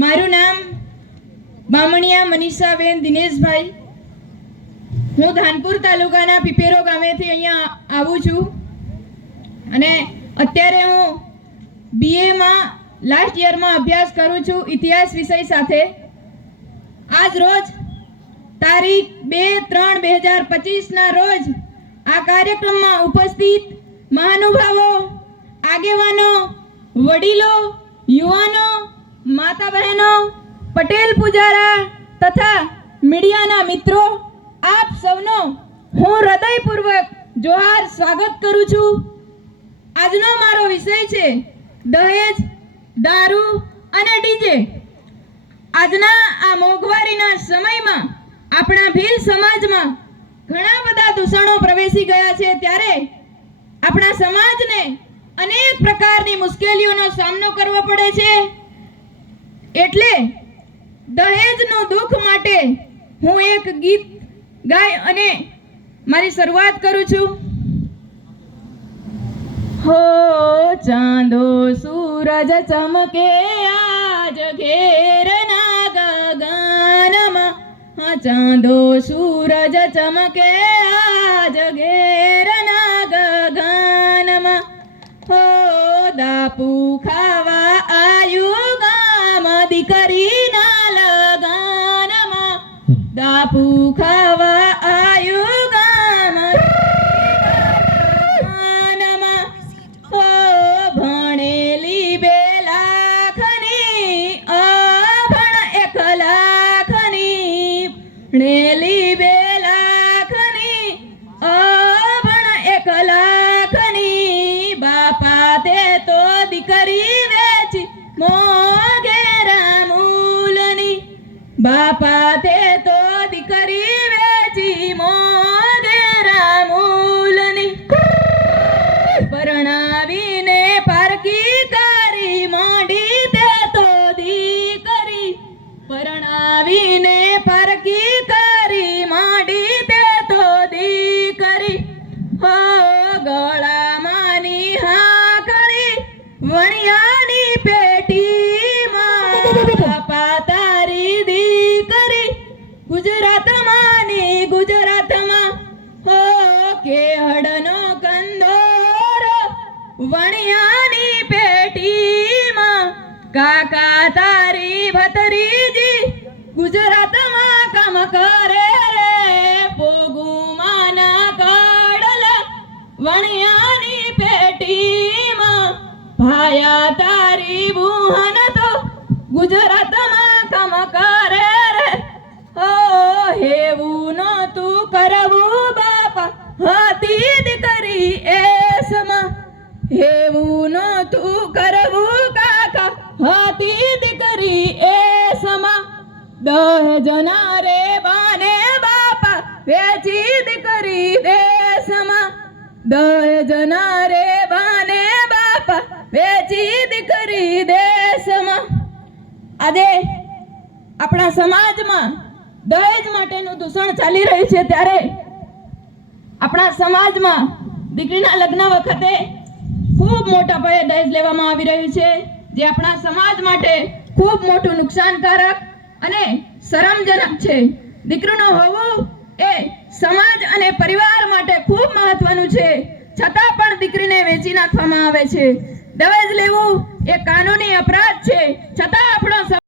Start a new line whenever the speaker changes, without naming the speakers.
મારું નામ બામણિયા મનીષાબેન દિનેશભાઈ. હું ધાનપુર તાલુકાના પીપેરો ગામેથી અહીંયા આવું છું. અને અત્યારે હું બીએમાં લાસ્ટ યરમાં અભ્યાસ કરું છું ઇતિહાસ વિષય સાથે. આજ રોજ તારીખ બે ત્રણ બે હજાર પચીસના રોજ આ કાર્યક્રમમાં ઉપસ્થિત મહાનુભાવો, આગેવાનો, વડીલો, યુવાનો માતા બહેનો પટેલ પૂજારા તથા મીડિયાના મિત્રો, આપ સૌનો હું હૃદયપૂર્વક જોહાર સ્વાગત કરું છું. આજનો મારો વિષય છે દહેજ, દારૂ અને ડીજે. આજના આ મોંઘવારીના સમયમાં આપણા ભીલ સમાજમાં ઘણા બધા દૂષણો પ્રવેશી ગયા છે ત્યારે આપણા સમાજને અનેક પ્રકારની મુશ્કેલીઓનો સામનો કરવો પડે છે. એટલે દહેજનું દુઃખ માટે હું એક ગીત ગાય અને મારી શરૂઆત કરું છું. હો ચાંદો સૂરજ ચમકે આજ હા ચાંદો સૂરજ ચમકે આજ ઘેરના ગગનમાં હો દાપુ ખાવા આયુ ગામ દીકરીના લગનમાં. દાપુ ખાવા നെലിവേ ગુજરાતમાંની ગુજરાતમાં હો કેહડનો કંદોર વણિયાની પેટીમાં કાકા તારી ભતરીજી ગુજરાતમાં કામ કરે રે પોગુમાના કાડલા વણિયાની પેટીમાં ભાયા તારી બુહન હતી દીકરી સમા દહ જના રે બાને બાપા વેચી દીકરી દેશમાં દહ જના રે બાને બાપા વેચી દીકરી દેશમાં આજે આપણા સમાજમાં દહેજ માટેનું દૂષણ ચાલી રહ્યું છે ત્યારે આપણા સમાજમાં દીકરીના લગ્ન વખતે ખૂબ મોટા પાયે દહેજ લેવામાં આવી રહ્યું છે. જે આપણા સમાજ માટે ખૂબ મોટું નુકસાનકારક અને શરમજનક છે. દીકરીનું હોવું એ સમાજ અને પરિવાર માટે ખૂબ મહત્વનું છે. છતાં પણ દીકરીને વેચી નાખવામાં આવે છે. દહેજ લેવું એ કાનૂની અપરાધ છે. છતાં આપણો